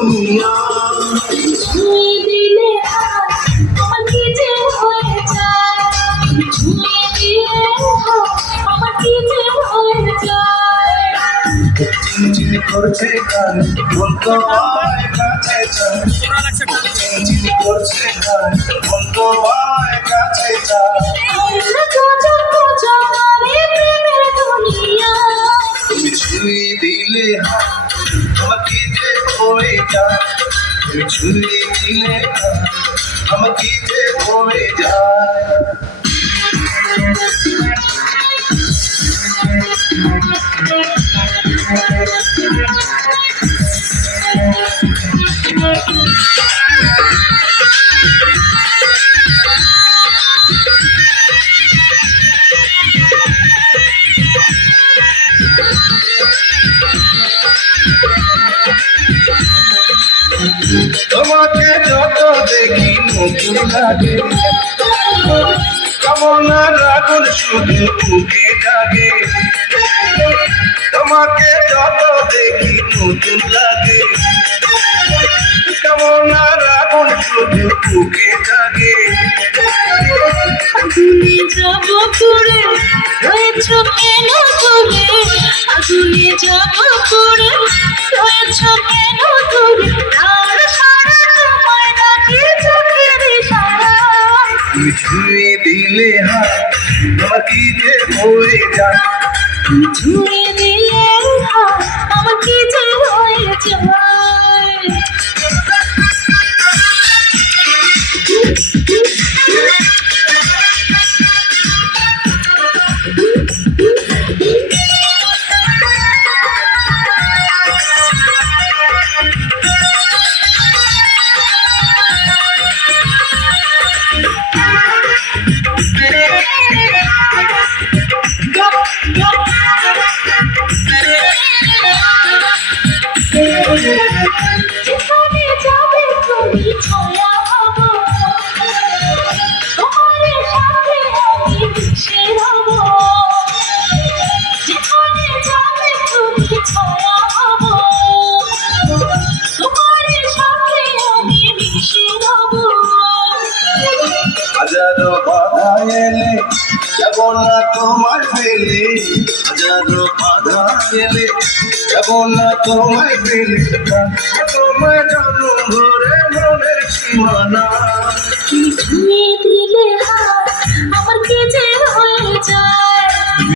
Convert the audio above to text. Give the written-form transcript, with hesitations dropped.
দুনিয়া ছুঁয়ে দিলে আমার কি যে হয়ে যায়, ছুঁয়ে দিলে আমার কি যে হয়ে যায়। চিনচিন করছে গান মন তোমায় কাছে চায়, চিনচিন করছে গান মন তোমায় কাছে চায়। প্রেমের দুনিয়া তুমি ছুঁয়ে দিলে আমার কি যে হয়ে যায়, তুমি ছুঁয়ে দিলে আমার কি যে হয়ে যায়। তোমাকে যত দেখি নতুন লাগে, কামনার আগুন শুধু বুকে জাগে। তোমাকে যত দেখি নতুন লাগে, কামনার আগুন শুধু বুকে জাগে। আগুনে যাব পুড়ে রয়েছ কেন তুমি, আগুনে যাব পুড়ে রয়েছ কেন তুমি, তার সারা তোমায় ডাকে চোখের ইশারায়। তুমি ছুঁয়ে দিলে আমার কি যে হয়ে যায়, তুমি ছুঁয়ে দিলে আমার কি যে হয়ে যায়। যেখানে যাবে তুমি ছয়া হব, তোমার সাথে আমি মিশে রব। যেখানে যাবে তুমি ছয়া হব, তোমার সাথে আমি মিশে রব। হাজারো বাধা এলে যাব না তোমার পেলে, হাজারো বাধা এলে যাব না তোমায় পেলে, তোমায় জানো ঘরে মনের সীমানা। তুমি ছুঁয়ে দিলে আমার কি যে হয়ে যায়।